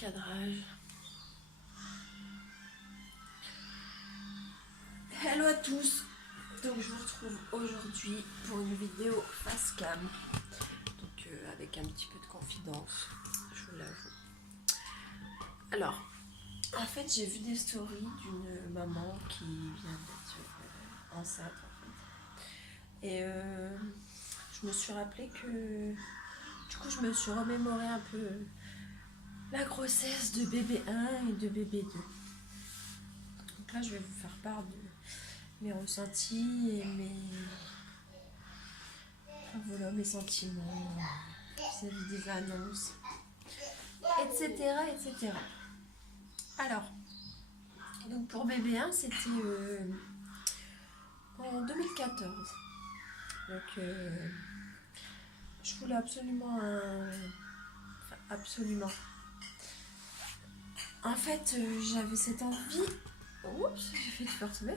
cadrage. Hello à tous. Donc je vous retrouve aujourd'hui pour une vidéo face cam. Donc avec un petit peu de confidence, je vous l'avoue. Alors, en fait j'ai vu des stories d'une maman qui vient d'être enceinte en fait. Et je me suis rappelé que du coup je me suis remémoré un peu la grossesse de bébé 1 et de bébé 2. Donc là je vais vous faire part de mes ressentis et mes sentiments vis-à-vis des annonces, etc., etc. Alors, donc pour bébé 1, c'était en 2014. Donc, je voulais absolument Enfin, absolument. En fait, j'avais cette envie... Oups, j'ai fait du faire tomber.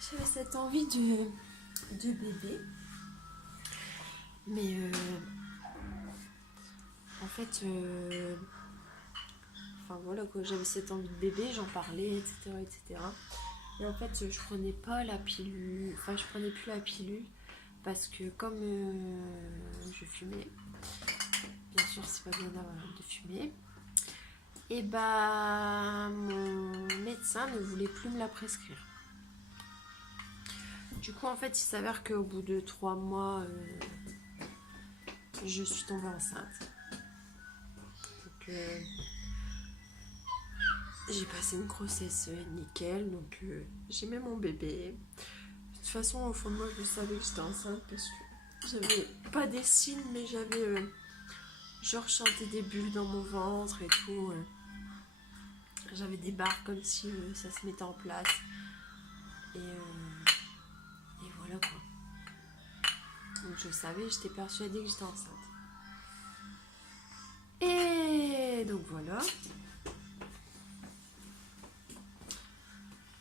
J'avais cette envie de bébé. Mais en fait, enfin voilà quoi, j'avais cette envie de bébé, j'en parlais, etc., etc. Et en fait, je prenais pas la pilule, enfin je prenais plus la pilule parce que comme je fumais, bien sûr c'est pas bien de fumer, et bah mon médecin ne voulait plus me la prescrire. Du coup en fait il s'avère qu'au bout de 3 mois, je suis tombée enceinte. Donc j'ai passé une grossesse nickel, donc j'aimais mon bébé. De toute façon, au fond de moi, je savais que j'étais enceinte parce que j'avais pas des signes, mais j'avais genre chanté des bulles dans mon ventre et tout. J'avais des barres comme si ça se mettait en place. Et voilà quoi. Donc je savais, j'étais persuadée que j'étais enceinte. Et donc voilà.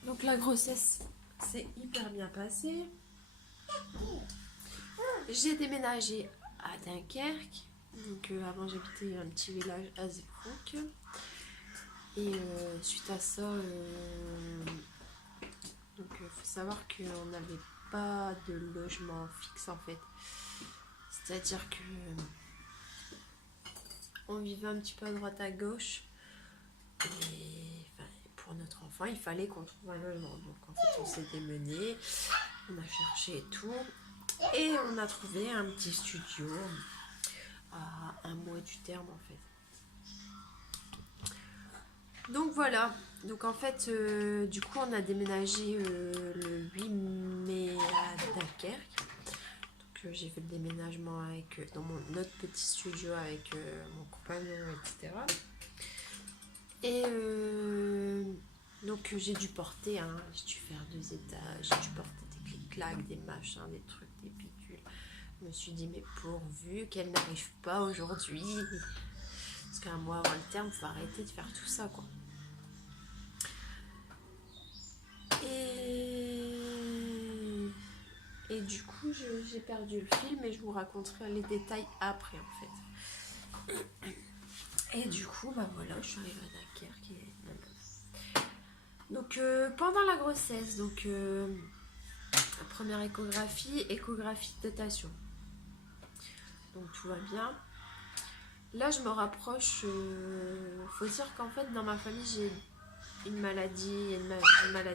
Donc la grossesse s'est hyper bien passée. J'ai déménagé à Dunkerque. Donc avant j'habitais un petit village à Zeebrugge. Et suite à ça, donc faut savoir qu'on n'avait pas de logement fixe en fait. C'est-à-dire que on vivait un petit peu à droite à gauche. Et enfin, pour notre enfant, il fallait qu'on trouve un logement. Donc en fait, on s'est démené, on a cherché et tout. Et on a trouvé un petit studio à 1 mois du terme en fait. Donc voilà, donc en fait, du coup on a déménagé le 8 mai à Dunkerque. Donc j'ai fait le déménagement avec, dans notre petit studio avec mon compagnon, etc. Et donc j'ai dû porter, j'ai dû faire 2 étages, j'ai dû porter des clics-clacs, des machins, des trucs, des bidules. Je me suis dit mais pourvu qu'elle n'arrive pas aujourd'hui, parce qu'un mois avant le terme, il faut arrêter de faire tout ça quoi. Et du coup, j'ai perdu le fil, mais je vous raconterai les détails après, en fait. Et du coup, bah voilà, je suis arrivée à Dunkerque. Donc, pendant la grossesse, donc, la première échographie de datation. Donc, tout va bien. Là, je me rapproche. Faut dire qu'en fait, dans ma famille, j'ai une maladie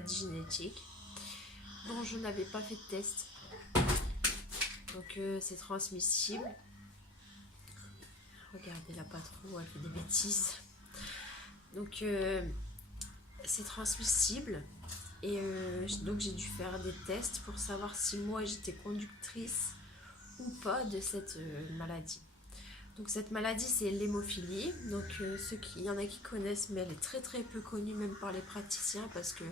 génétique dont je n'avais pas fait de test. Donc c'est transmissible. Regardez la pas trop, elle fait des bêtises. Donc c'est transmissible. Et donc j'ai dû faire des tests pour savoir si moi j'étais conductrice ou pas de cette maladie. Donc cette maladie c'est l'hémophilie. Donc il y en a qui connaissent, mais elle est très très peu connue même par les praticiens parce que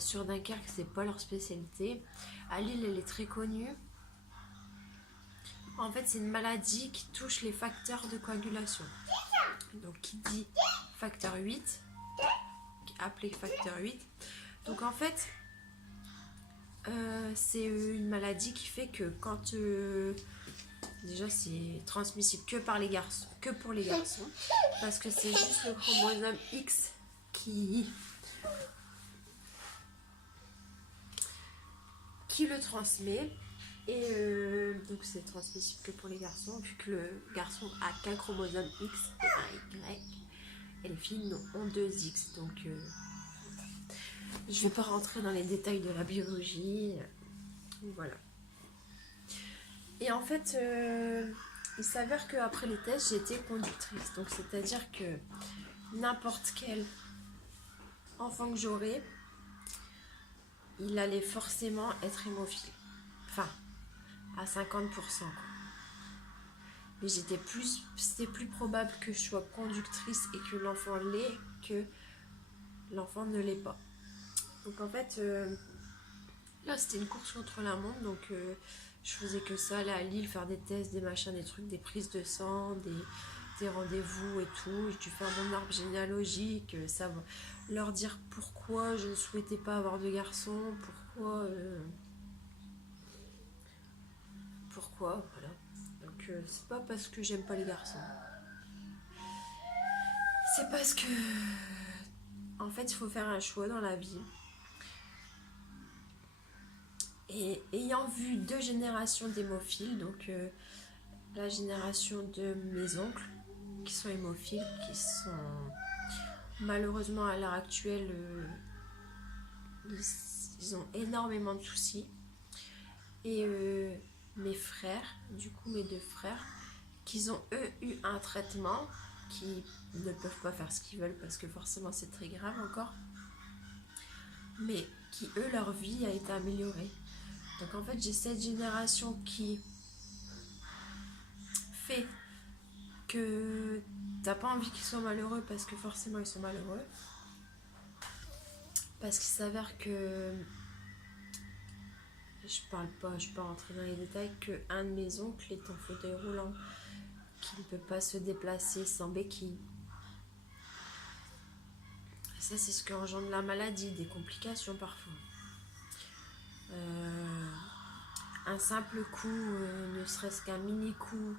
sur Dunkerque c'est pas leur spécialité. À Lille elle est très connue. En fait, c'est une maladie qui touche les facteurs de coagulation. Donc, qui dit facteur 8, appelé facteur 8. Donc, en fait, c'est une maladie qui fait que quand Déjà, c'est transmissible que par les garçons, que pour les garçons, parce que c'est juste le chromosome X qui le transmet. Et donc c'est transmissible que pour les garçons, vu que le garçon a qu'un chromosome X et un Y, et les filles ont 2 X. Donc je vais pas rentrer dans les détails de la biologie. Voilà. Et en fait, il s'avère qu'après les tests, j'étais conductrice. Donc c'est-à-dire que n'importe quel enfant que j'aurais, il allait forcément être hémophile. Enfin, à 50%. Quoi. Mais c'était plus probable que je sois conductrice et que l'enfant l'ait que l'enfant ne l'est pas. Donc en fait, là c'était une course contre la montre, donc je faisais que ça, aller à Lille, faire des tests, des machins, des trucs, des prises de sang, des rendez-vous et tout. J'ai dû faire mon arbre généalogique, ça va leur dire pourquoi je ne souhaitais pas avoir de garçon, pourquoi, voilà. Donc c'est pas parce que j'aime pas les garçons. C'est parce que en fait il faut faire un choix dans la vie. Et ayant vu 2 générations d'hémophiles, donc la génération de mes oncles qui sont hémophiles, qui sont malheureusement à l'heure actuelle, ils ont énormément de soucis. Et mes frères, du coup mes 2 frères, qui ont eux eu un traitement, qui ne peuvent pas faire ce qu'ils veulent parce que forcément c'est très grave encore, mais qui eux leur vie a été améliorée. Donc en fait j'ai cette génération qui fait que t'as pas envie qu'ils soient malheureux parce que forcément ils sont malheureux. Parce qu'il s'avère que je peux pas rentrer dans les détails, qu'un de mes oncles est en fauteuil roulant, qui ne peut pas se déplacer sans béquille. Et ça c'est ce qui engendre la maladie, des complications parfois. Un simple coup, ne serait-ce qu'un mini coup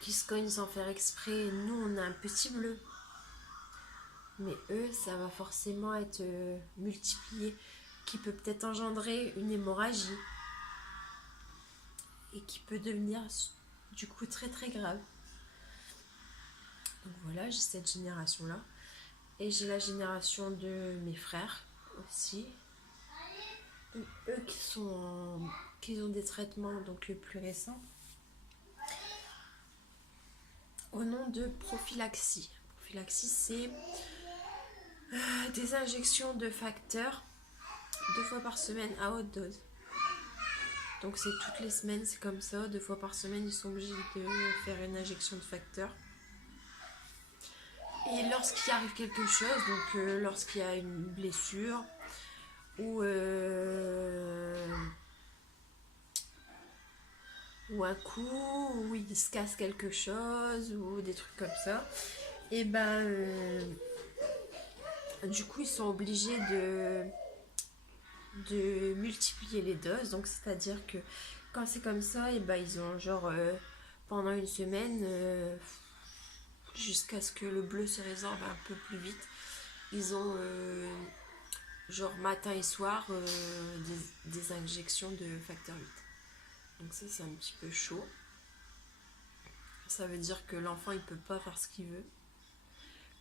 qui se cogne sans faire exprès, nous on a un petit bleu. Mais eux, ça va forcément être multiplié, qui peut peut-être engendrer une hémorragie et qui peut devenir du coup très très grave. Donc voilà, j'ai cette génération-là. Et j'ai la génération de mes frères aussi. Donc, eux qui ont des traitements donc plus récents. Au nom de prophylaxie. Prophylaxie, c'est des injections de facteurs 2 fois par semaine à haute dose. Donc c'est toutes les semaines, c'est comme ça. 2 fois par semaine, ils sont obligés de faire une injection de facteurs. Et lorsqu'il arrive quelque chose, donc lorsqu'il y a une blessure ou un coup, où il se casse quelque chose ou des trucs comme ça, et du coup ils sont obligés de multiplier les doses. Donc c'est à dire que quand c'est comme ça, et ils ont genre pendant une semaine, jusqu'à ce que le bleu se résorbe un peu plus vite, ils ont genre matin et soir des injections de facteur 8. Donc ça c'est un petit peu chaud. Ça veut dire que l'enfant il peut pas faire ce qu'il veut,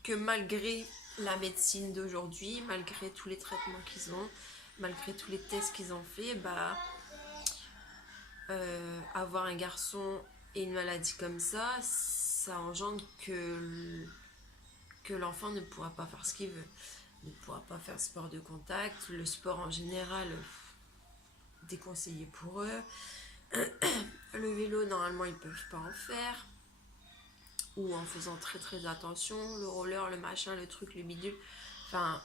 que malgré la médecine d'aujourd'hui, malgré tous les traitements qu'ils ont, malgré tous les tests qu'ils ont fait, avoir un garçon et une maladie comme ça, ça engendre que l'enfant ne pourra pas faire ce qu'il veut, ne pourra pas faire sport de contact, le sport en général déconseillé pour eux, le vélo normalement ils peuvent pas en faire, ou en faisant très très attention, le roller, le machin, le truc, le bidule, enfin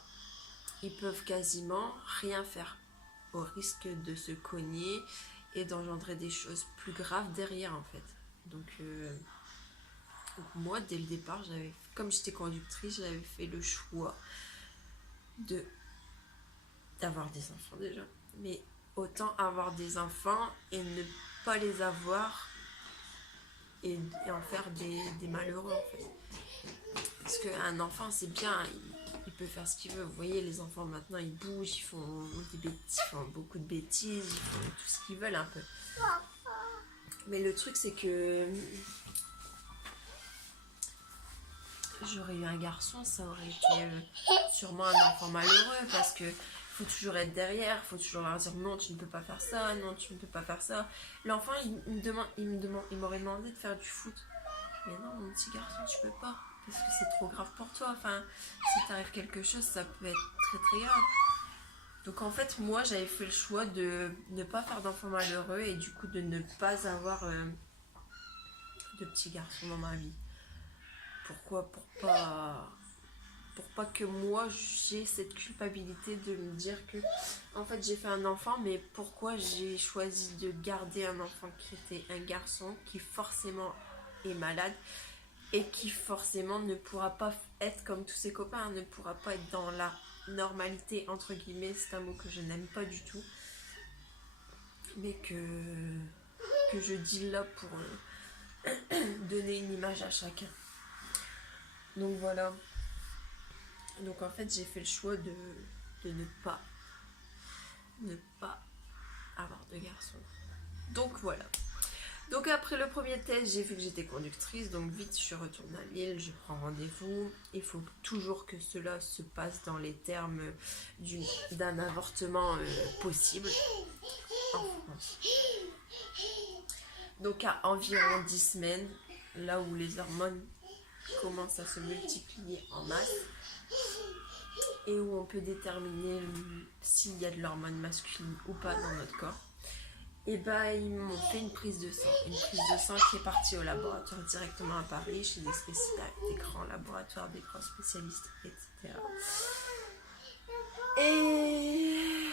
ils peuvent quasiment rien faire, au risque de se cogner et d'engendrer des choses plus graves derrière en fait. Donc moi dès le départ, comme j'étais conductrice, j'avais fait le choix d'avoir des enfants déjà, mais autant avoir des enfants et ne pas les avoir et en faire des malheureux en fait. Parce qu'un enfant c'est bien, il peut faire ce qu'il veut. Vous voyez, les enfants maintenant ils bougent, ils font des bêtises, ils font beaucoup de bêtises, ils font tout ce qu'ils veulent un peu. Mais le truc c'est que j'aurais eu un garçon, ça aurait été sûrement un enfant malheureux parce que faut toujours être derrière, faut toujours leur dire non, tu ne peux pas faire ça, non, tu ne peux pas faire ça. L'enfant, il m'aurait demandé de faire du foot. Mais non, mon petit garçon, tu peux pas parce que c'est trop grave pour toi. Enfin, si t'arrive quelque chose, ça peut être très très grave. Donc en fait, moi, j'avais fait le choix de ne pas faire d'enfant malheureux et du coup de ne pas avoir de petit garçon dans ma vie. Pourquoi? Pour pas que moi j'ai cette culpabilité de me dire que en fait j'ai fait un enfant, mais pourquoi j'ai choisi de garder un enfant qui était un garçon qui forcément est malade et qui forcément ne pourra pas être comme tous ses copains, ne pourra pas être dans la normalité entre guillemets, c'est un mot que je n'aime pas du tout, mais que je dis là pour donner une image à chacun. Donc voilà. Donc en fait j'ai fait le choix de ne pas avoir de garçon. Donc voilà. Donc après le premier test, j'ai vu que j'étais conductrice, donc vite je suis retournée à Lille, je prends rendez-vous. Il faut toujours que cela se passe dans les termes d'un avortement possible en France. Donc à environ 10 semaines, là où les hormones commencent à se multiplier en masse, et où on peut déterminer s'il y a de l'hormone masculine ou pas dans notre corps, et bah ils m'ont fait une prise de sang. Une prise de sang qui est partie au laboratoire directement à Paris, chez des grands laboratoires, des grands spécialistes, etc. Et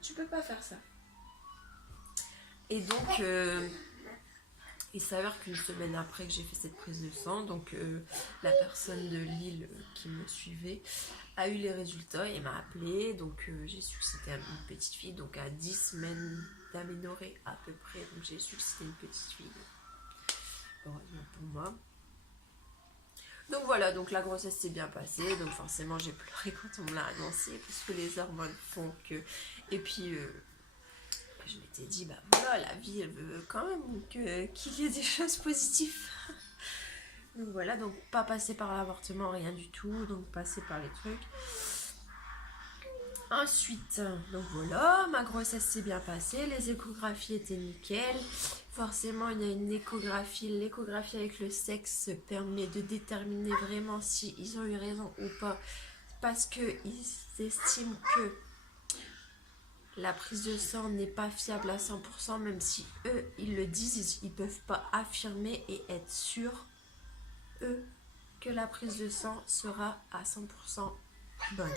tu peux pas faire ça. Et donc il s'avère qu'une semaine après que j'ai fait cette prise de sang, donc la personne de Lille qui me suivait a eu les résultats et m'a appelé. Donc j'ai su que c'était une petite fille, donc à 10 semaines d'aménorrhée à peu près. Donc j'ai su que c'était une petite fille. Heureusement pour moi. Donc voilà, donc la grossesse s'est bien passée. Donc forcément j'ai pleuré quand on me l'a annoncé, parce que les hormones font que... Et puis... je m'étais dit, bah voilà, la vie, elle veut quand même qu'il y ait des choses positives. Donc voilà, donc pas passer par l'avortement, rien du tout, donc passer par les trucs. Ensuite, donc voilà, ma grossesse s'est bien passée, les échographies étaient nickel. Forcément, il y a une échographie. L'échographie avec le sexe permet de déterminer vraiment si ils ont eu raison ou pas, parce qu'ils estiment que la prise de sang n'est pas fiable à 100%, même si eux, ils le disent, ils ne peuvent pas affirmer et être sûrs, eux, que la prise de sang sera à 100% bonne.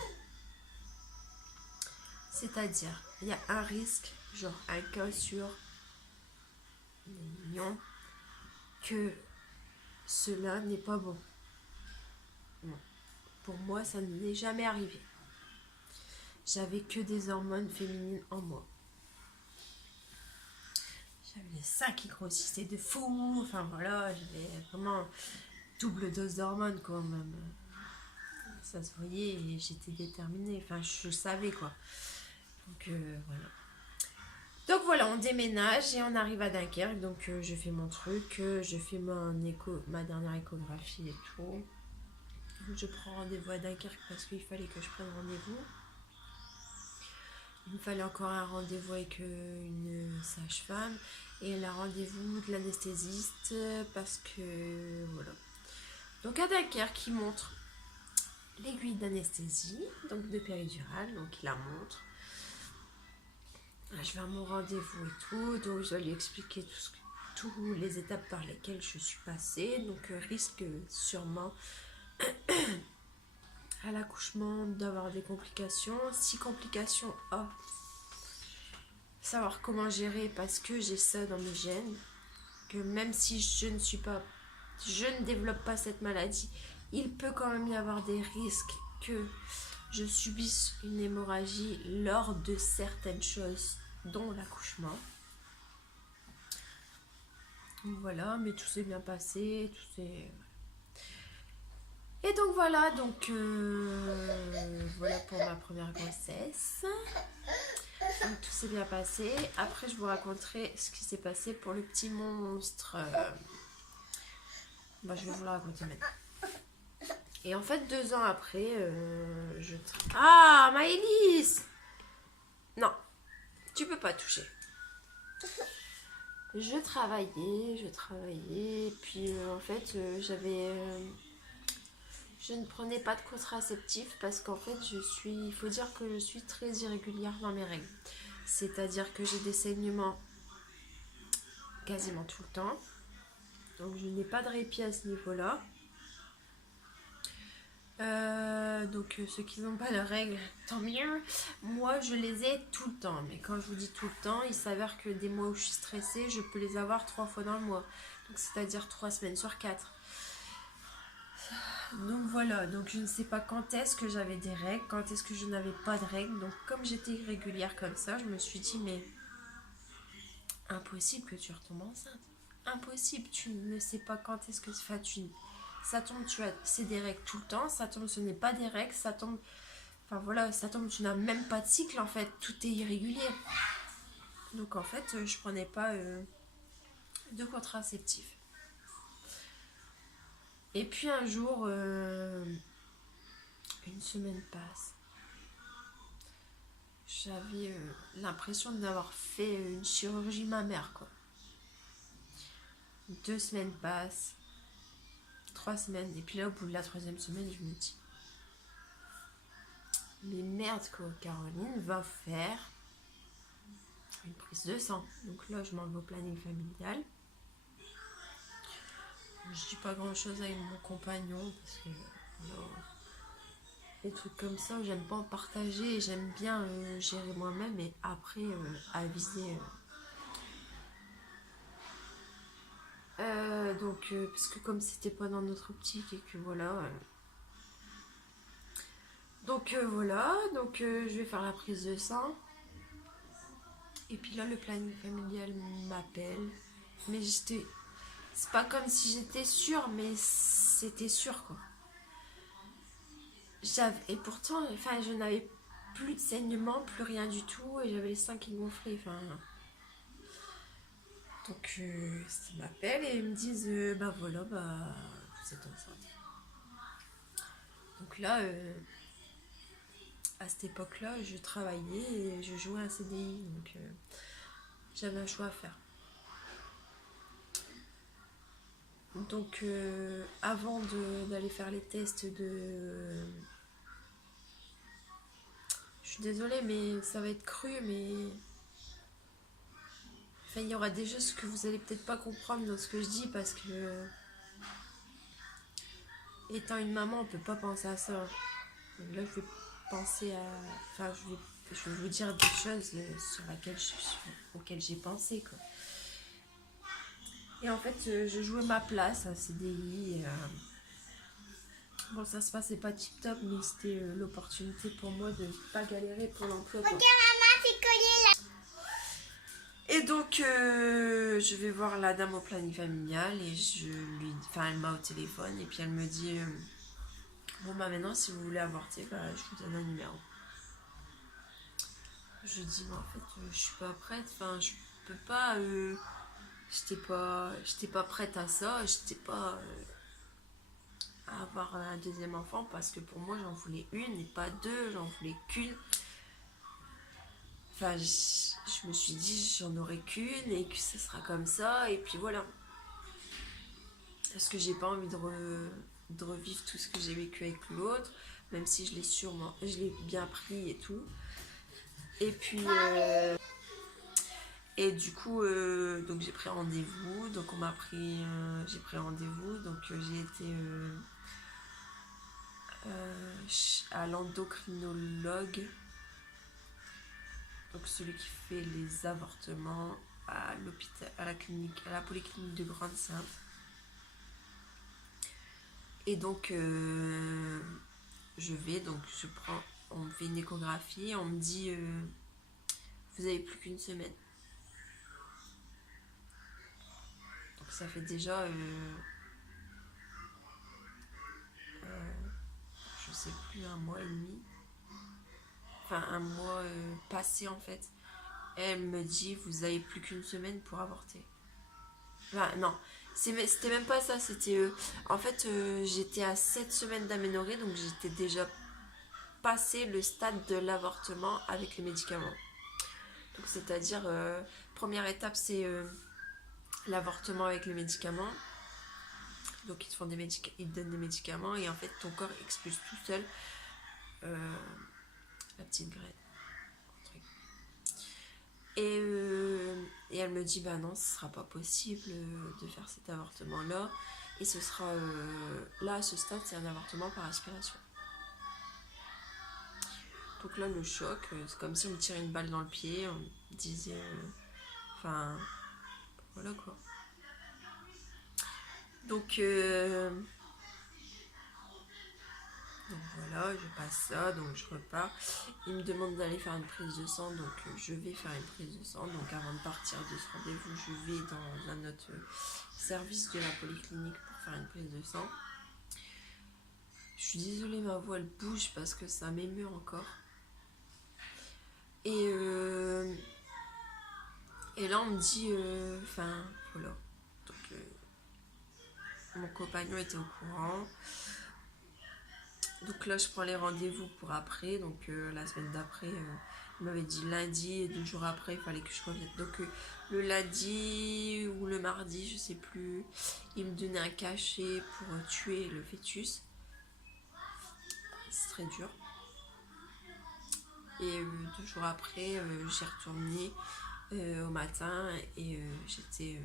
C'est-à-dire, il y a un risque, genre un cas sur des millions, que cela n'est pas bon. Non. Pour moi, ça n'est jamais arrivé. J'avais que des hormones féminines en moi. J'avais les seins qui grossissaient de fou. Enfin voilà, j'avais vraiment double dose d'hormones quand même. Ça se voyait et j'étais déterminée. Enfin, je savais quoi. Donc voilà. Donc voilà, on déménage et on arrive à Dunkerque. Donc je fais mon truc, je fais ma dernière échographie et tout. Je prends rendez-vous à Dunkerque parce qu'il fallait que je prenne rendez-vous. Il me fallait encore un rendez-vous avec une sage-femme et le rendez-vous de l'anesthésiste parce que voilà. Donc à Dunkerque, il montre l'aiguille d'anesthésie, donc de péridurale, donc il la montre. Je vais à mon rendez-vous et tout, donc je dois lui expliquer toutes les étapes par lesquelles je suis passée. Donc risque sûrement à l'accouchement d'avoir des complications. Si complications, savoir comment gérer parce que j'ai ça dans mes gènes, que même si je ne développe pas cette maladie, il peut quand même y avoir des risques que je subisse une hémorragie lors de certaines choses, dont l'accouchement. Donc voilà, mais tout s'est bien passé, tout s'est... Et donc voilà, donc voilà pour ma première grossesse. Donc tout s'est bien passé. Après je vous raconterai ce qui s'est passé pour le petit monstre. Je vais vous le raconter maintenant. Et en fait 2 ans après, Ah, Maëlys! Non, tu peux pas toucher. Je travaillais, puis en fait je ne prenais pas de contraceptif parce qu'en fait il faut dire que je suis très irrégulière dans mes règles. C'est-à-dire que j'ai des saignements quasiment tout le temps. Donc je n'ai pas de répit à ce niveau-là. Donc ceux qui n'ont pas leurs règles, tant mieux. Moi je les ai tout le temps. Mais quand je vous dis tout le temps, il s'avère que des mois où je suis stressée, je peux les avoir 3 fois dans le mois. Donc c'est-à-dire 3 semaines sur 4. Donc voilà, donc je ne sais pas quand est-ce que j'avais des règles, quand est-ce que je n'avais pas de règles. Donc comme j'étais irrégulière comme ça, je me suis dit mais impossible que tu retombes enceinte. Impossible, tu ne sais pas quand est-ce que ça tombe, c'est des règles tout le temps, ça tombe, ce n'est pas des règles, ça tombe, enfin voilà, ça tombe, tu n'as même pas de cycle en fait, tout est irrégulier. Donc en fait, je prenais pas de contraceptif. Et puis un jour, une semaine passe. J'avais l'impression d'avoir fait une chirurgie mammaire, quoi. 2 semaines passent, 3 semaines, et puis là, au bout de la 3e semaine, je me dis, mais merde, quoi, Caroline va faire une prise de sang. Donc là, je m'en vais au planning familial. Je dis pas grand chose avec mon compagnon parce que les trucs comme ça, j'aime pas en partager, j'aime bien gérer moi-même et après aviser. Donc, parce que comme c'était pas dans notre optique et que voilà. Donc voilà, donc je vais faire la prise de sang. Et puis là, le planning familial m'appelle. Mais c'est pas comme si j'étais sûre, mais c'était sûr quoi. Et pourtant, enfin, je n'avais plus de saignement, plus rien du tout, et j'avais les seins qui gonflaient. Enfin, donc, ils m'appellent et ils me disent, bah voilà, bah vous êtes enceinte. Donc là, à cette époque-là, je travaillais et je jouais à CDI, donc j'avais un choix à faire. Donc, avant d'aller faire les tests je suis désolée, mais ça va être cru, mais... Enfin, il y aura des choses que vous allez peut-être pas comprendre dans ce que je dis, parce que... Étant une maman, on peut pas penser à ça. Donc là, je vais penser à... Enfin, je vais vous dire des choses auxquelles j'ai pensé, quoi. Et en fait, je jouais ma place à CDI. Bon, ça se passait pas tip top, mais c'était l'opportunité pour moi de pas galérer pour l'emploi. Regarde, maman, c'est collé là. Et donc, je vais voir la dame au planning familial et elle m'a au téléphone et puis elle me dit bon bah maintenant si vous voulez avorter, bah je vous donne un numéro. Je dis mais en fait je suis pas prête, enfin je peux pas, j'étais pas prête à ça, j'étais pas à avoir un 2e enfant parce que pour moi j'en voulais une et pas 2, j'en voulais qu'une. Enfin, je me suis dit j'en aurai qu'une et que ça sera comme ça et puis voilà. Parce que j'ai pas envie de revivre tout ce que j'ai vécu avec l'autre, même si je l'ai bien pris et tout. Et puis et du coup donc j'ai pris rendez-vous, donc j'ai pris rendez-vous, donc j'ai été à l'endocrinologue. Donc celui qui fait les avortements à l'hôpital, à la polyclinique de Grande-Synthe. Et donc je vais, donc on me fait une échographie, on me dit vous avez plus qu'une semaine. Donc Donc ça fait déjà je sais plus, 1 mois et demi, enfin 1 mois passé en fait. Elle me dit vous avez plus qu'une semaine pour avorter. Enfin non, c'était même pas ça, c'était en fait j'étais à 7 semaines d'aménorrhée, donc j'étais déjà passé le stade de l'avortement avec les médicaments. Donc c'est-à-dire première étape c'est l'avortement avec les médicaments. Donc ils te donnent des médicaments et en fait ton corps expulse tout seul la petite graine. Et elle me dit bah non, ce sera pas possible de faire cet avortement là, et ce sera là à ce stade c'est un avortement par aspiration. Donc là le choc, c'est comme si on me tirait une balle dans le pied, on me disait enfin voilà quoi. Donc voilà, je passe ça, donc je repars. Il me demande d'aller faire une prise de sang, donc je vais faire une prise de sang. Donc avant de partir de ce rendez-vous, je vais dans un autre service de la polyclinique pour faire une prise de sang. Je suis désolée, ma voix elle bouge parce que ça m'émeut encore. Et là on me dit, enfin voilà. Donc mon compagnon était au courant. Donc là je prends les rendez-vous pour après, donc la semaine d'après il m'avait dit lundi et 2 jours après il fallait que je revienne. Donc le lundi ou le mardi je sais plus, il me donnait un cachet pour tuer le fœtus. C'est très dur. Et 2 jours après j'y retourné au matin et j'étais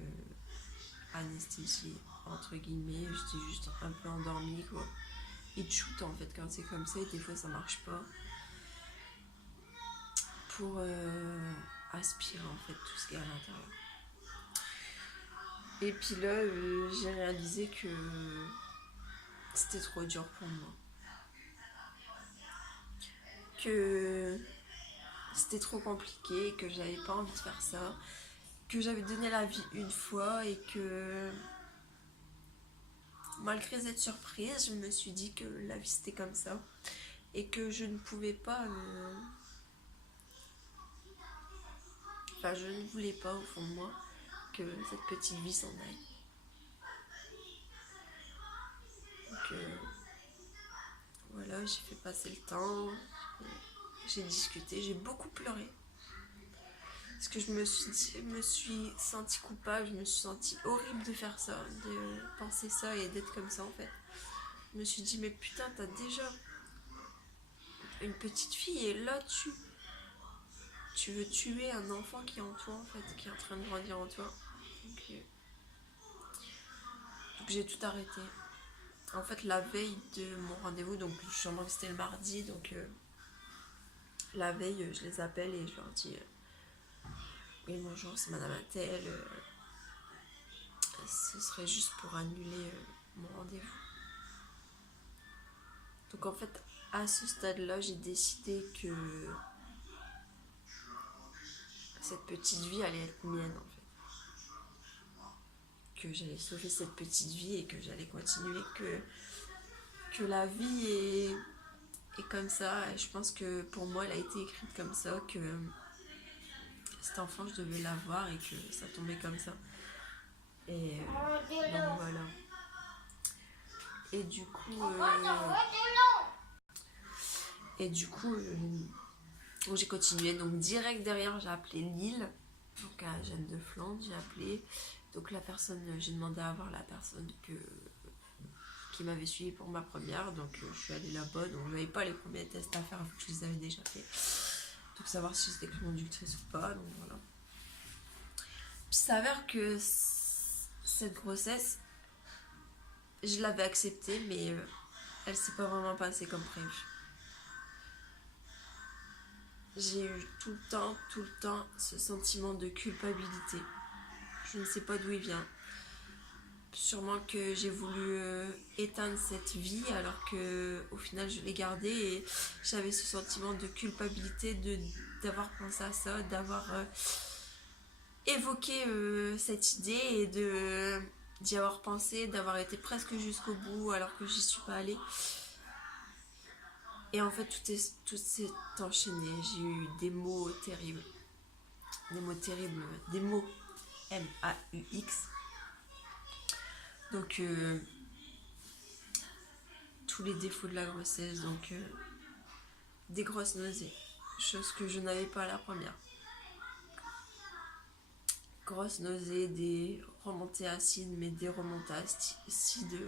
anesthésiée entre guillemets, j'étais juste un peu endormie quoi. Il te shoot en fait quand c'est comme ça et des fois ça marche pas pour aspirer en fait tout ce qu'il y a à l'intérieur. Et puis là j'ai réalisé que c'était trop dur pour moi, que c'était trop compliqué, que j'avais pas envie de faire ça, que j'avais donné la vie une fois et que malgré cette surprise je me suis dit que la vie c'était comme ça et que je ne pouvais pas enfin je ne voulais pas au fond de moi que cette petite vie s'en aille. Donc voilà, j'ai fait passer le temps, j'ai discuté, j'ai beaucoup pleuré. Parce que je me suis sentie coupable, je me suis sentie horrible de faire ça, de penser ça et d'être comme ça en fait. Je me suis dit mais putain t'as déjà une petite fille et là tu veux tuer un enfant qui est en toi en fait, qui est en train de grandir en toi. Donc j'ai tout arrêté. En fait la veille de mon rendez-vous, donc sûrement que c'était le mardi, donc la veille je les appelle et je leur dis oui bonjour c'est madame Attel, ce serait juste pour annuler mon rendez-vous. Donc en fait à ce stade là j'ai décidé que cette petite vie allait être mienne en fait, que j'allais sauver cette petite vie et que j'allais continuer, que la vie est comme ça, et je pense que pour moi elle a été écrite comme ça, que cet enfant je devais l'avoir et que ça tombait comme ça. Et donc voilà. Et du coup donc j'ai continué, donc direct derrière j'ai appelé Lille, donc à Jeanne de Flandre j'ai appelé, donc la personne, j'ai demandé à voir la personne qui m'avait suivi pour ma première, donc je suis allée là-bas, donc je n'avais pas les premiers tests à faire vu que je les avais déjà fait, donc savoir si j'étais conductrice ou pas, donc voilà. Puis ça s'avère que cette grossesse je l'avais acceptée, mais elle s'est pas vraiment passée comme prévu. J'ai eu tout le temps ce sentiment de culpabilité. Je ne sais pas d'où il vient. Sûrement que j'ai voulu éteindre cette vie alors que au final je l'ai gardée, et j'avais ce sentiment de culpabilité d'avoir pensé à ça, d'avoir évoqué cette idée et d'y avoir pensé, d'avoir été presque jusqu'au bout alors que j'y suis pas allée. Et en fait, tout s'est enchaîné. J'ai eu des mots terribles. Des mots terribles. Des mots MAUX. Donc, tous les défauts de la grossesse. Donc, des grosses nausées. Chose que je n'avais pas à la première. Grosses nausées, des remontées acides, mais des remontées acides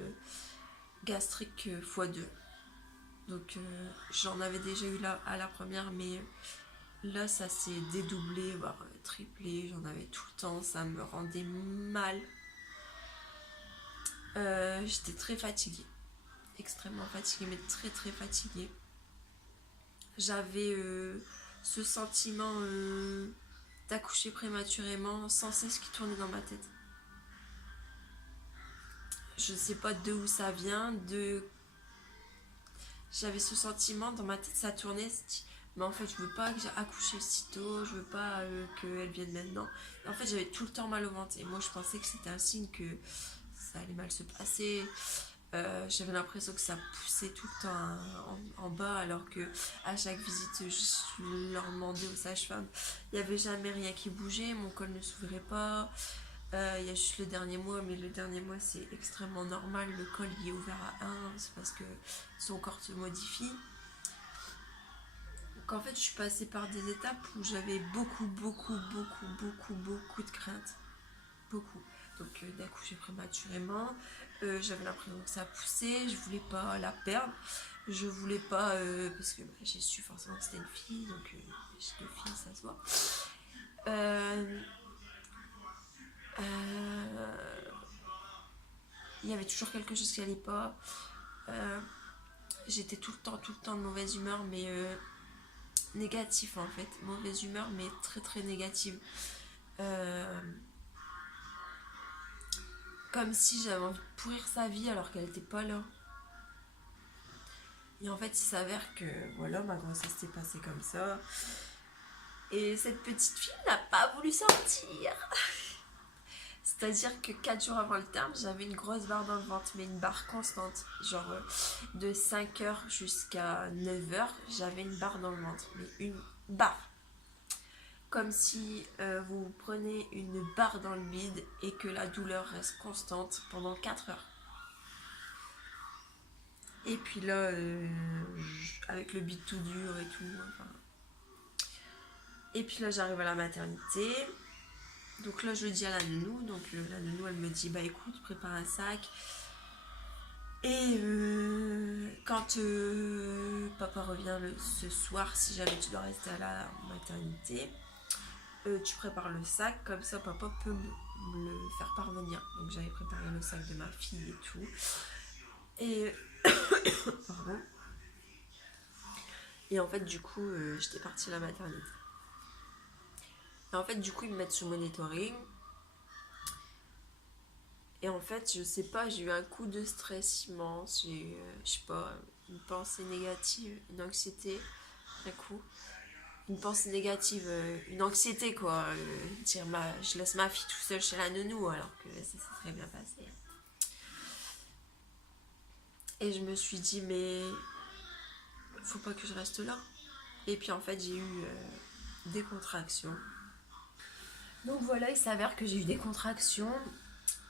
gastriques x2. Donc j'en avais déjà eu là à la première, mais là ça s'est dédoublé, voire triplé. J'en avais tout le temps, ça me rendait mal. J'étais très fatiguée, extrêmement fatiguée, mais très très fatiguée. J'avais ce sentiment d'accoucher prématurément sans cesse qui tournait dans ma tête. Je sais pas d'où ça vient, j'avais ce sentiment dans ma tête, ça tournait, mais en fait je veux pas que j'ai accouché si tôt, je veux pas qu'elle vienne maintenant. Et en fait j'avais tout le temps mal au ventre et moi je pensais que c'était un signe que ça allait mal se passer. J'avais l'impression que ça poussait tout le temps en bas, alors que à chaque visite je leur demandais aux sages-femmes, il n'y avait jamais rien qui bougeait, mon col ne s'ouvrait pas. Il y a juste le dernier mois, mais le dernier mois c'est extrêmement normal, le col il est ouvert à 1, c'est parce que son corps se modifie. Donc en fait je suis passée par des étapes où j'avais beaucoup de crainte. Beaucoup. Donc d'accoucher prématurément, j'avais l'impression que ça poussait, je voulais pas la perdre, je voulais pas, parce que j'ai su forcément que c'était une fille, donc j'ai 2 filles, ça se voit. Il y avait toujours quelque chose qui allait pas. J'étais tout le temps de mauvaise humeur, mais négative en fait. Mauvaise humeur, mais très très négative. Comme si j'avais envie de pourrir sa vie alors qu'elle était pas là. Et en fait, il s'avère que voilà, ma grossesse s'est passée comme ça. Et cette petite fille n'a pas voulu sortir. C'est-à-dire que 4 jours avant le terme, j'avais une grosse barre dans le ventre, mais une barre constante. Genre de 5h jusqu'à 9h, j'avais une barre dans le ventre. Mais une barre. Comme si vous prenez une barre dans le bide et que la douleur reste constante pendant 4 heures. Et puis là, avec le bide tout dur et tout. Enfin. Et puis là, j'arrive à la maternité. Donc là, je le dis à la nounou. Donc la nounou, elle me dit, bah écoute, prépare un sac. Et quand papa revient ce soir, si jamais tu dois rester à la maternité, tu prépares le sac, comme ça papa peut me le faire parvenir. Donc j'avais préparé le sac de ma fille et tout. Et pardon. Et en fait, du coup, j'étais partie à la maternité. Et en fait, du coup, ils me mettent sous monitoring. Et en fait, je sais pas, j'ai eu un coup de stress immense. J'ai eu, je sais pas, une pensée négative, une anxiété, un coup. Une pensée négative, une anxiété quoi. Dire je laisse ma fille tout seule chez la nounou alors que ça serait bien passé. Et je me suis dit, mais faut pas que je reste là. Et puis en fait, j'ai eu des contractions. Donc voilà, il s'avère que j'ai eu des contractions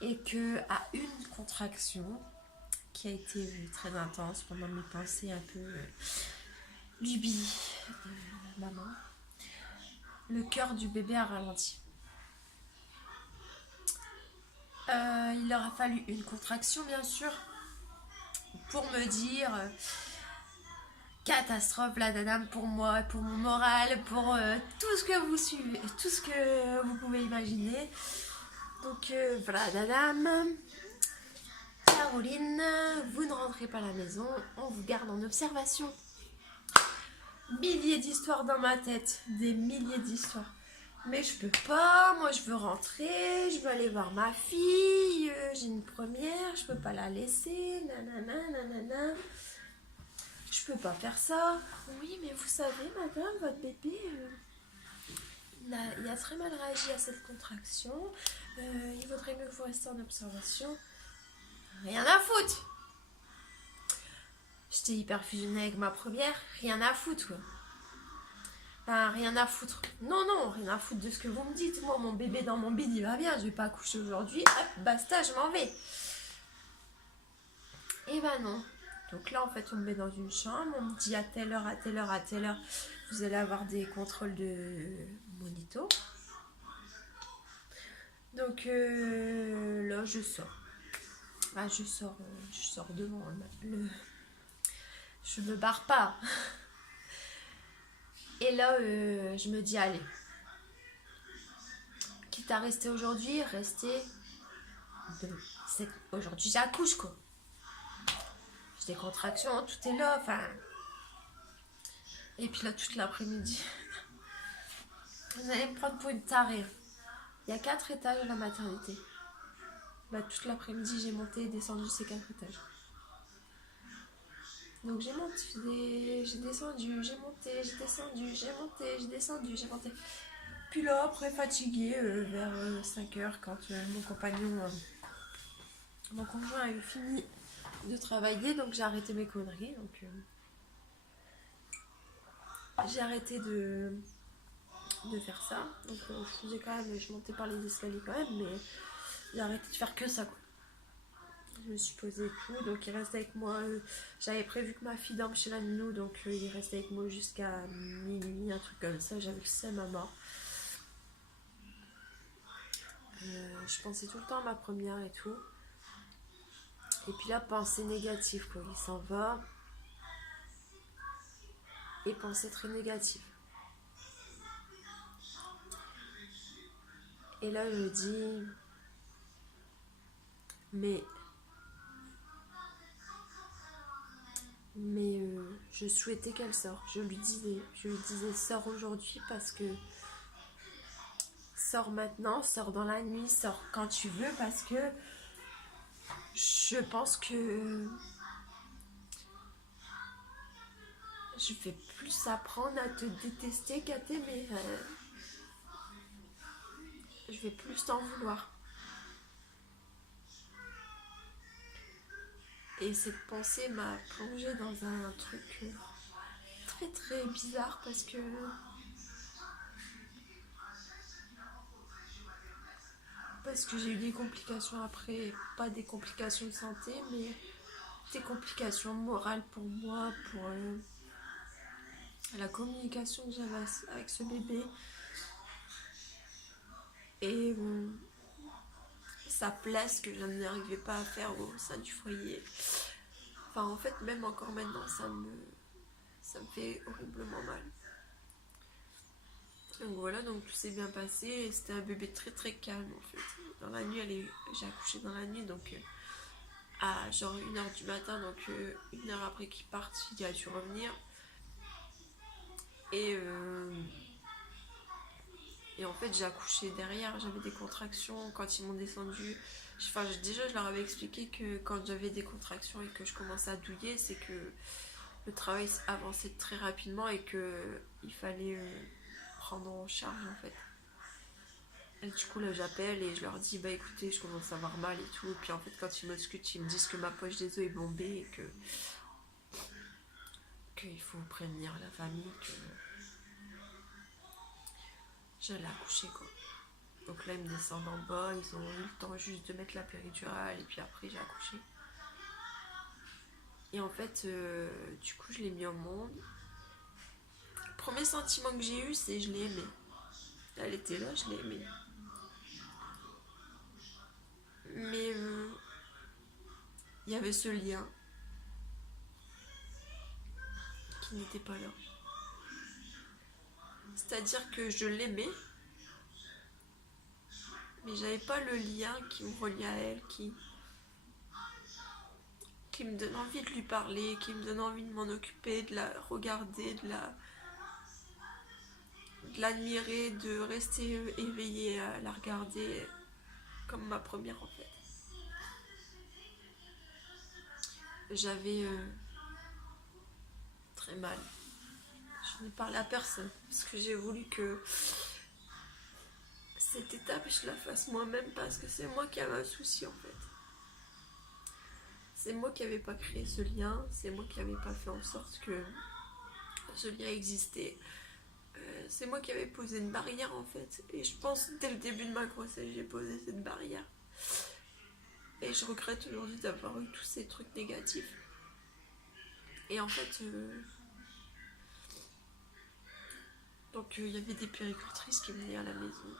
et que à une contraction qui a été très intense pendant mes pensées un peu lubies de maman, le cœur du bébé a ralenti. Il leur a fallu une contraction bien sûr pour me dire catastrophe la dame pour moi, pour mon moral, pour tout ce que vous suivez, tout ce que vous pouvez imaginer. Donc voilà, madame Caroline, vous ne rentrez pas à la maison, on vous garde en observation. Milliers d'histoires dans ma tête, des milliers d'histoires. Mais je peux pas, moi je veux rentrer, je veux aller voir ma fille, j'ai une première, je peux pas la laisser, nanana. Je peux pas faire ça. Oui, mais vous savez, madame, votre bébé, il a très mal réagi à cette contraction. Il vaudrait mieux que vous restiez en observation. Rien à foutre. J'étais hyper fusionnée avec ma première. Rien à foutre, quoi. Enfin, rien à foutre. Non, non, rien à foutre de ce que vous me dites. Moi, mon bébé dans mon bide, il va bien. Je vais pas accoucher aujourd'hui. Hop, basta, je m'en vais. Et ben non. Donc là, en fait, on me met dans une chambre. On me dit à telle heure, à telle heure, à telle heure, vous allez avoir des contrôles de monito. Donc là, je sors. Ah, je sors devant le... Je me barre pas. Et là, je me dis, allez. Quitte à rester aujourd'hui, rester... Aujourd'hui, j'accouche, quoi. J'ai des contractions, tout est là, enfin... Et puis là, toute l'après-midi... Vous allez me prendre pour une tarée. Il y a 4 étages à la maternité. Bah, toute l'après-midi, j'ai monté et descendu ces 4 étages. Donc j'ai monté, j'ai descendu, j'ai monté, j'ai descendu, j'ai monté, j'ai descendu, j'ai monté. Puis là, après fatiguée, vers 5 heures, quand mon conjoint a eu fini de travailler, donc j'ai arrêté mes conneries. Donc j'ai arrêté de faire ça. Donc je faisais quand même, je montais par les escaliers quand même, mais j'ai arrêté de faire que ça, quoi. Je me suis posée et tout, donc il reste avec moi. J'avais prévu que ma fille dorme chez la nounou, donc il restait avec moi jusqu'à minuit, un truc comme ça. J'avais le seum à mort. Je pensais tout le temps à ma première et tout. Et puis là, pensée négative, quoi. Il s'en va. Et pensée très négative. Et là, je dis... Mais je souhaitais qu'elle sorte. Je lui disais sors aujourd'hui parce que sors maintenant, sors dans la nuit, sors quand tu veux parce que je pense que je vais plus apprendre à te détester qu'à t'aimer. Je vais plus t'en vouloir. Et cette pensée m'a plongée dans un truc très très bizarre parce que j'ai eu des complications après, pas des complications de santé, mais des complications morales pour moi, pour la communication que j'avais avec ce bébé. Et sa place que je n'arrivais pas à faire au sein du foyer. Enfin, en fait, même encore maintenant, ça me fait horriblement mal. Donc voilà, donc tout s'est bien passé. Et c'était un bébé très très calme en fait. Dans la nuit, j'ai accouché dans la nuit, donc à genre 1h du matin, donc 1 heure après qu'il parte, il a dû revenir. Et en fait, j'ai accouché derrière, j'avais des contractions quand ils m'ont descendu. Déjà, je leur avais expliqué que quand j'avais des contractions et que je commençais à douiller, c'est que le travail avançait très rapidement et qu'il fallait prendre en charge en fait. Et du coup, là, j'appelle et je leur dis bah écoutez, je commence à avoir mal et tout. Et puis en fait, quand ils m'auscultent, ils me disent que ma poche des os est bombée et qu'il faut prévenir la famille que j'allais accoucher, quoi. Donc là, ils me descendent en bas, ils ont eu le temps juste de mettre la péridurale et puis après, j'ai accouché. Et en fait, du coup, je l'ai mis au monde. Le premier sentiment que j'ai eu, c'est je l'ai aimée. Elle était là, je l'ai aimée. Mais il y avait ce lien qui n'était pas là. C'est-à-dire que je l'aimais, mais j'avais pas le lien qui me reliait à elle, qui me donne envie de lui parler, qui me donne envie de m'en occuper, de la regarder, de l'admirer, de rester éveillée à la regarder comme ma première en fait. J'avais très mal. Je n'ai parlé à personne parce que j'ai voulu que cette étape, je la fasse moi-même parce que c'est moi qui avais un souci en fait. C'est moi qui n'avais pas créé ce lien, c'est moi qui n'avais pas fait en sorte que ce lien existait. C'est moi qui avais posé une barrière en fait. Et je pense dès le début de ma grossesse, j'ai posé cette barrière. Et je regrette aujourd'hui d'avoir eu tous ces trucs négatifs. Et en fait, donc il y avait des puéricultrices qui venaient à la maison.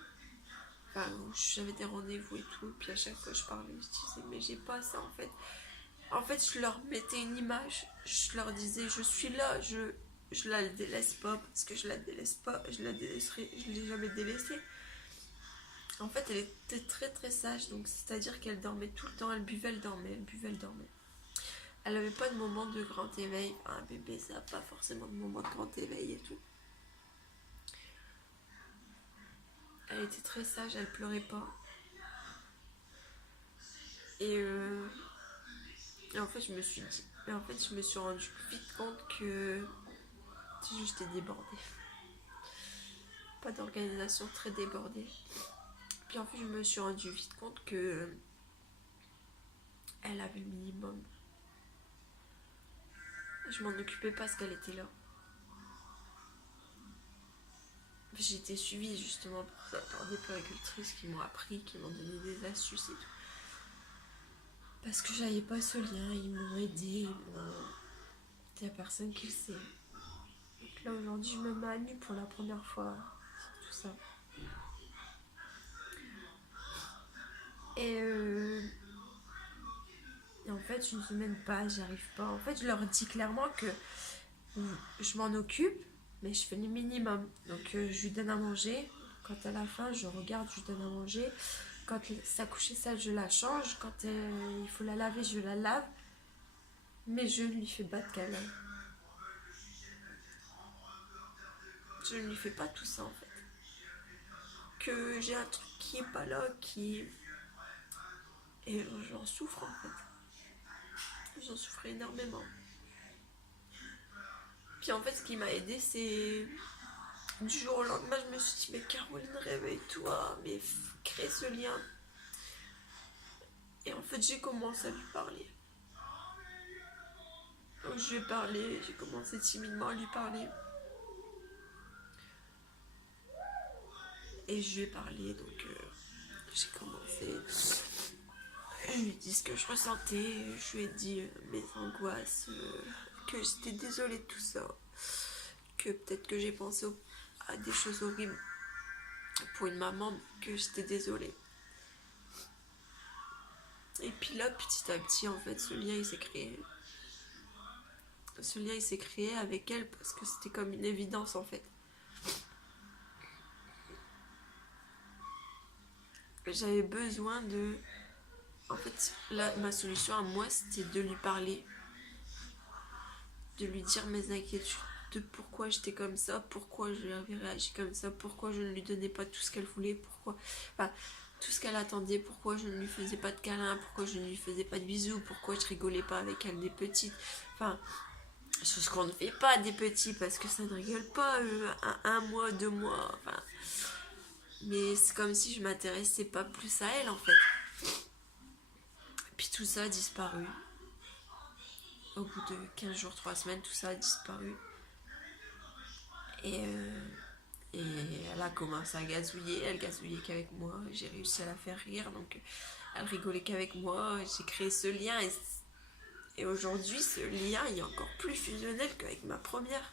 Enfin, où j'avais des rendez-vous et tout. Puis à chaque fois je parlais, je disais mais j'ai pas ça en fait. En fait, je leur mettais une image. Je leur disais je suis là, je la délaisse pas parce que je la délaisse pas, je la délaisserai, je l'ai jamais délaissée. En fait, elle était très très sage, donc c'est-à-dire qu'elle dormait tout le temps, elle buvait, elle dormait, elle buvait, elle dormait. Elle avait pas de moment de grand éveil. Enfin, un bébé, ça n'a pas forcément de moment de grand éveil et tout. Elle était très sage, elle pleurait pas. Et en fait, je me suis dit, mais en fait, je me suis rendu vite compte que j'étais débordée. Pas d'organisation, très débordée. Puis en fait, je me suis rendu vite compte que elle avait le minimum. Je m'en occupais pas parce qu'elle était là. J'ai été suivie justement pour ça par des puéricultrices qui m'ont appris, qui m'ont donné des astuces et tout. Parce que j'avais pas ce lien, ils m'ont aidé, il y a personne qui le sait. Donc là aujourd'hui je me mets à nu pour la première fois, tout ça. Et en fait une semaine passe, j'arrive pas. En fait je leur dis clairement que je m'en occupe, mais je fais le minimum. Donc je lui donne à manger. Quand elle a faim, je regarde, je lui donne à manger. Quand sa couchée sale, je la change. Quand il faut la laver, je la lave. Mais je ne lui fais pas de câlin. Je ne lui fais pas tout ça en fait. Que j'ai un truc qui est pas là, qui... Et j'en souffre en fait. J'en souffre énormément. Puis en fait, ce qui m'a aidé, c'est... Du jour au lendemain, je me suis dit, mais Caroline, réveille-toi, mais crée ce lien. Et en fait, j'ai commencé à lui parler. Donc je lui ai parlé, j'ai commencé timidement à lui parler. Et je lui ai parlé, donc j'ai commencé. Je lui ai dit ce que je ressentais, je lui ai dit mes angoisses, que j'étais désolée de tout ça. Que peut-être que j'ai pensé à des choses horribles pour une maman, que j'étais désolée. Et puis là, petit à petit, en fait, ce lien il s'est créé. Ce lien il s'est créé avec elle parce que c'était comme une évidence en fait. J'avais besoin de... En fait, là, ma solution à moi, c'était de lui parler. De lui dire mes inquiétudes, de pourquoi j'étais comme ça, pourquoi j'avais réagi comme ça, pourquoi je ne lui donnais pas tout ce qu'elle voulait, pourquoi... Enfin, tout ce qu'elle attendait, pourquoi je ne lui faisais pas de câlins, pourquoi je ne lui faisais pas de bisous, pourquoi je rigolais pas avec elle des petites. Enfin, chose qu'on ne fait pas des petits parce que ça ne rigole pas un mois, 2 mois, enfin... Mais c'est comme si je m'intéressais pas plus à elle en fait. Puis tout ça a disparu. Au bout de 15 jours, 3 semaines, tout ça a disparu. Et elle a commencé à gazouiller. Elle gazouillait qu'avec moi. J'ai réussi à la faire rire. Donc elle rigolait qu'avec moi. J'ai créé ce lien. Et aujourd'hui, ce lien est encore plus fusionnel qu'avec ma première.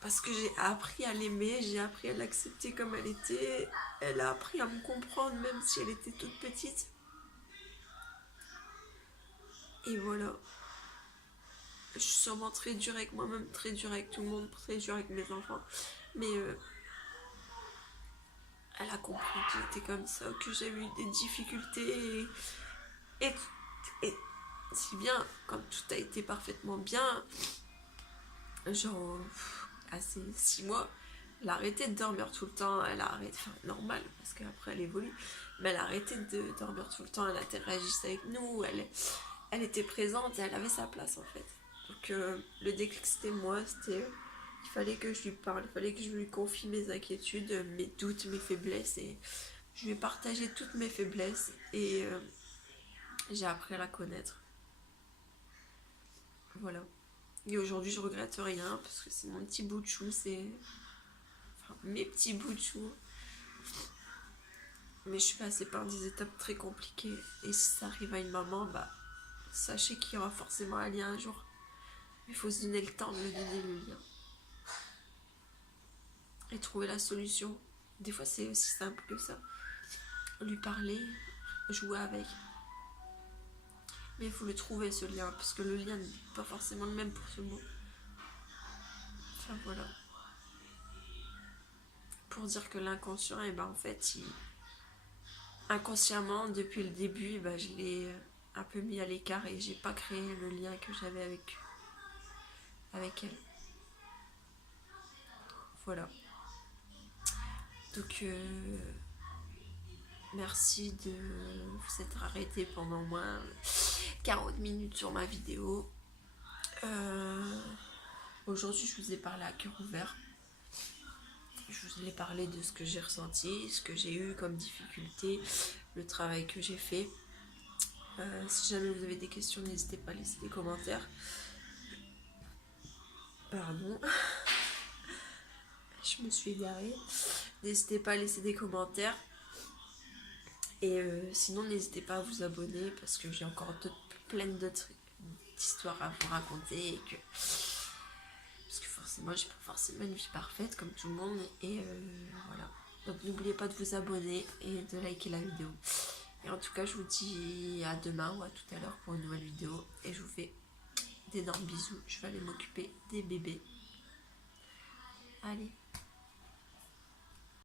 Parce que j'ai appris à l'aimer, j'ai appris à l'accepter comme elle était. Elle a appris à me comprendre même si elle était toute petite. Et voilà. Je suis sûrement très dure avec moi-même, très dure avec tout le monde, très dure avec mes enfants. Mais elle a compris que j'étais comme ça, que j'avais eu des difficultés. Et si bien, comme tout a été parfaitement bien, genre, à ces 6 mois, elle a arrêté de dormir tout le temps, elle a arrêté, enfin normal, parce qu'après elle évolue, mais elle a arrêté de dormir tout le temps, elle interagissait avec nous, elle était présente et elle avait sa place en fait. Donc le déclic c'était moi, c'était Il fallait que je lui parle, il fallait que je lui confie mes inquiétudes, mes doutes, mes faiblesses. Et je lui ai partagé toutes mes faiblesses et j'ai appris à la connaître. Voilà. Et aujourd'hui, je regrette rien parce que c'est mon petit bout de chou, c'est. Enfin, mes petits bouts de chou. Mais je suis passée par des étapes très compliquées. Et si ça arrive à une maman, bah, sachez qu'il y aura forcément un lien un jour. Il faut se donner le temps de le donner, le lien. Et trouver la solution. Des fois, c'est aussi simple que ça. Lui parler, jouer avec. Mais il faut le trouver, ce lien, parce que le lien n'est pas forcément le même pour ce mot. Enfin, voilà. Pour dire que l'inconscient, et ben en fait, inconsciemment, depuis le début, ben, je l'ai un peu mis à l'écart et j'ai pas créé le lien que j'avais avec elle. Voilà. Donc, merci de vous être arrêté pendant moins 40 minutes sur ma vidéo. Aujourd'hui, je vous ai parlé à cœur ouvert. Je vous ai parlé de ce que j'ai ressenti, ce que j'ai eu comme difficulté, le travail que j'ai fait. Si jamais vous avez des questions, n'hésitez pas à laisser des commentaires. Pardon. Je me suis égarée. N'hésitez pas à laisser des commentaires. Et sinon, n'hésitez pas à vous abonner parce que j'ai encore plein d'autres histoires à vous raconter. Et que... Parce que forcément, j'ai pas forcément une vie parfaite comme tout le monde. Et voilà. Donc n'oubliez pas de vous abonner et de liker la vidéo. Et en tout cas, je vous dis à demain ou à tout à l'heure pour une nouvelle vidéo. Et je vous fais d'énormes bisous. Je vais aller m'occuper des bébés. Allez.